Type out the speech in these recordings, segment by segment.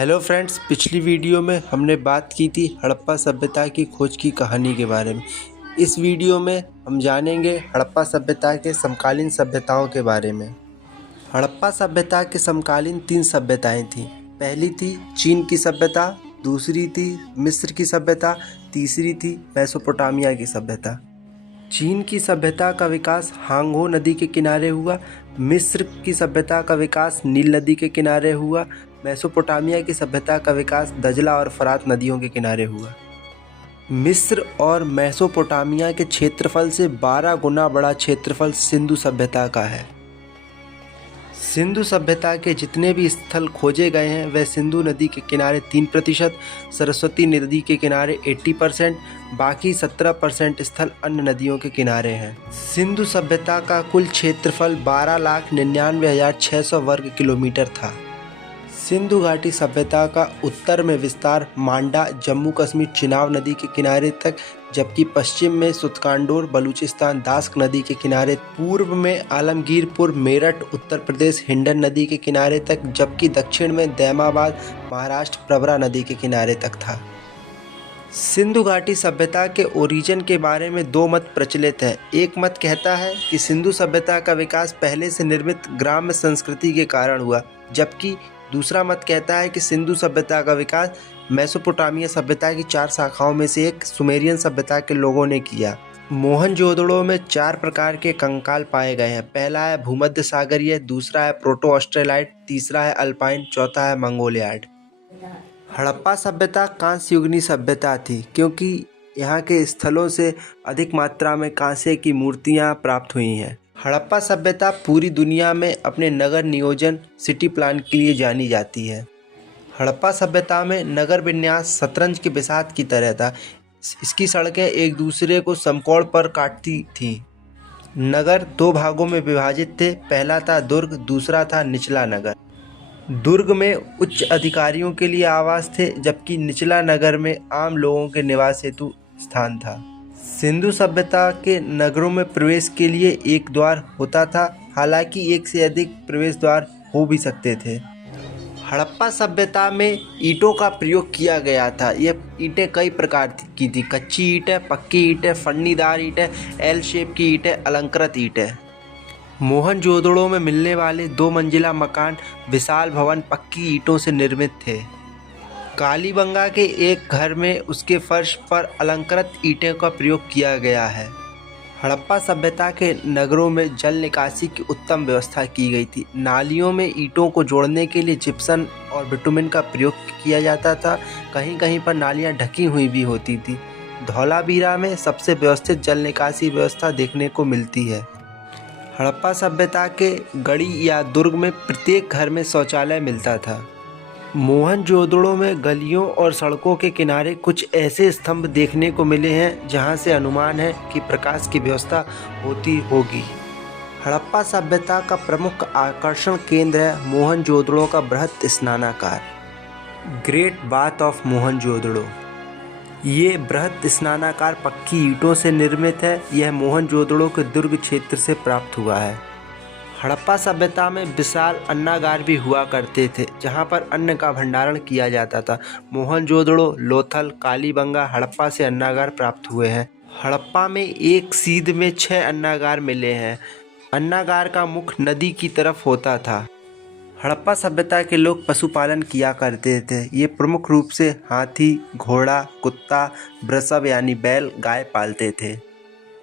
Hello friends, पिछली video में हमने बात की थी हड़प्पा सभ्यता की खोज की कहानी के बारे में। इस वीडियो में हम जानेंगे हड़प्पा सभ्यता के समकालीन सभ्यताओं के बारे में। हड़प्पा सभ्यता के समकालीन 3 सभ्यताएं थीं। पहली थी चीन की सभ्यता, दूसरी थी मिस्र की सभ्यता, तीसरी थी मेसोपोटामिया की सभ्यता। चीन की सभ्यता का विकास हांगहो नदी के किनारे हुआ। मिस्र की सभ्यता का विकास नील नदी के किनारे हुआ। मेसोपोटामिया की सभ्यता का विकास दजला और फरात नदियों के किनारे हुआ। मिस्र और मेसोपोटामिया के क्षेत्रफल से 12 गुना बड़ा क्षेत्रफल सिंधु सभ्यता का है। सिंधु सभ्यता के जितने भी स्थल खोजे गए हैं वह सिंधु नदी के किनारे 3%, सरस्वती नदी के किनारे 80%, बाकी 17% स्थल अन्य नदियों के किनारे हैं। सिंधु सभ्यता का कुल क्षेत्रफल 12,99,600 वर्ग किलोमीटर था। सिंधु घाटी सभ्यता का उत्तर में विस्तार मांडा, जम्मू कश्मीर, चिनाब नदी के किनारे तक, जबकि पश्चिम में सुतकांडोर, बलूचिस्तान, दास्क नदी के किनारे, पूर्व में आलमगीरपुर, मेरठ, उत्तर प्रदेश, हिंडन नदी के किनारे तक, जबकि दक्षिण में दैमाबाद, महाराष्ट्र, प्रवरा नदी के किनारे तक था। सिंधु घाटी सभ्यता के ओरिजिन के बारे में 2 मत प्रचलित हैं। एक मत कहता है कि सिंधु सभ्यता का विकास पहले से निर्मित ग्राम्य संस्कृति के कारण हुआ, जबकि दूसरा मत कहता है कि सिंधु सभ्यता का विकास मेसोपोटामिया सभ्यता की 4 शाखाओं में से एक सुमेरियन सभ्यता के लोगों ने किया। मोहनजोदड़ो में 4 प्रकार के कंकाल पाए गए हैं। पहला है भूमध्य सागरीय, दूसरा है प्रोटो ऑस्ट्रेलाइड, तीसरा है अल्पाइन, चौथा है मंगोलियाड। हड़प्पा सभ्यता कांस्य युगनी सभ्यता थी, क्योंकि यहाँ के स्थलों से अधिक मात्रा में कांसे की मूर्तियाँ प्राप्त हुई हैं। हड़प्पा सभ्यता पूरी दुनिया में अपने नगर नियोजन सिटी प्लान के लिए जानी जाती है। हड़प्पा सभ्यता में नगर विन्यास शतरंज के बिसात की तरह था। इसकी सड़कें एक दूसरे को समकोण पर काटती थीं। नगर 2 भागों में विभाजित थे। पहला था दुर्ग, दूसरा था निचला नगर। दुर्ग में उच्च अधिकारियों के लिए आवास थे, जबकि निचला नगर में आम लोगों के निवास हेतु स्थान था। सिंधु सभ्यता के नगरों में प्रवेश के लिए एक द्वार होता था, हालांकि एक से अधिक प्रवेश द्वार हो भी सकते थे। हड़प्पा सभ्यता में ईंटों का प्रयोग किया गया था। यह ईंटें कई प्रकार की थी। कच्ची ईंटें, पक्की ईंटें, फन्नीदार ईंटें, एल शेप की ईंटें, अलंकृत ईंटें। मोहनजोदड़ो में मिलने वाले 2 मंजिला मकान विशाल भवन पक्की ईंटों से निर्मित थे। कालीबंगा के एक घर में उसके फर्श पर अलंकृत ईंटों का प्रयोग किया गया है। हड़प्पा सभ्यता के नगरों में जल निकासी की उत्तम व्यवस्था की गई थी। नालियों में ईंटों को जोड़ने के लिए जिप्सम और बिटुमिन का प्रयोग किया जाता था। कहीं कहीं पर नालियां ढकी हुई भी होती थी। धौलावीरा में सबसे व्यवस्थित जल निकासी व्यवस्था देखने को मिलती है। हड़प्पा सभ्यता के गढ़ी या दुर्ग में प्रत्येक घर में शौचालय मिलता था। मोहनजोदड़ो में गलियों और सड़कों के किनारे कुछ ऐसे स्तंभ देखने को मिले हैं जहां से अनुमान है कि प्रकाश की व्यवस्था होती होगी। हड़प्पा सभ्यता का प्रमुख आकर्षण केंद्र है मोहनजोदड़ो का बृहत स्नानागार, ग्रेट बाथ ऑफ मोहनजोदड़ो। ये बृहत स्नानागार पक्की ईंटों से निर्मित है। यह मोहनजोदड़ो के दुर्ग क्षेत्र से प्राप्त हुआ है। हड़प्पा सभ्यता में विशाल अन्नागार भी हुआ करते थे, जहां पर अन्न का भंडारण किया जाता था। मोहनजोदड़ो, लोथल, कालीबंगा, हड़प्पा से अन्नागार प्राप्त हुए हैं। हड़प्पा में एक सीध में 6 अन्नागार मिले हैं। अन्नागार का मुख नदी की तरफ होता था। हड़प्पा सभ्यता के लोग पशुपालन किया करते थे। ये प्रमुख रूप से हाथी, घोड़ा, कुत्ता, वृषभ यानी बैल, गाय पालते थे।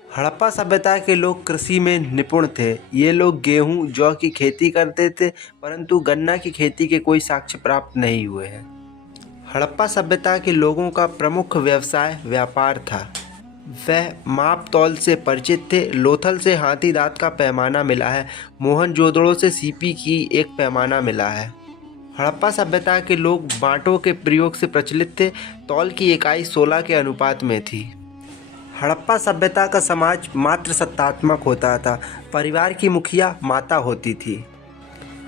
हड़प्पा सभ्यता के लोग कृषि में निपुण थे। ये लोग गेहूं, जौ की खेती करते थे, परंतु गन्ना की खेती के कोई साक्ष्य प्राप्त नहीं हुए हैं। हड़प्पा सभ्यता के लोगों का प्रमुख व्यवसाय व्यापार था। वह माप तौल से परिचित थे। लोथल से हाथी दांत का पैमाना मिला है। मोहनजोदड़ो से सीपी की एक पैमाना मिला है। हड़प्पा सभ्यता के लोग बांटों के प्रयोग से प्रचलित थे। तौल की इकाई 16 के अनुपात में थी। हड़प्पा सभ्यता का समाज मातृसत्तात्मक होता था। परिवार की मुखिया माता होती थी।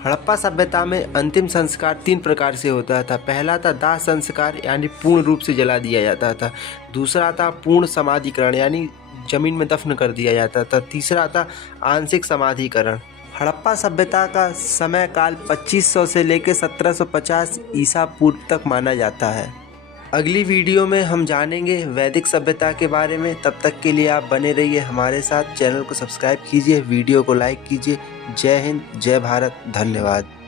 हड़प्पा सभ्यता में अंतिम संस्कार 3 प्रकार से होता था। पहला था दाह संस्कार, यानी पूर्ण रूप से जला दिया जाता था। दूसरा था पूर्ण समाधिकरण, यानी जमीन में दफन कर दिया जाता था। तीसरा था आंशिक समाधिकरण। हड़प्पा सभ्यता का समय काल 2500 से लेकर 1750 ईसा पूर्व तक माना जाता है। अगली वीडियो में हम जानेंगे वैदिक सभ्यता के बारे में। तब तक के लिए आप बने रहिए हमारे साथ। चैनल को सब्सक्राइब कीजिए, वीडियो को लाइक कीजिए। जय हिंद, जय भारत, धन्यवाद।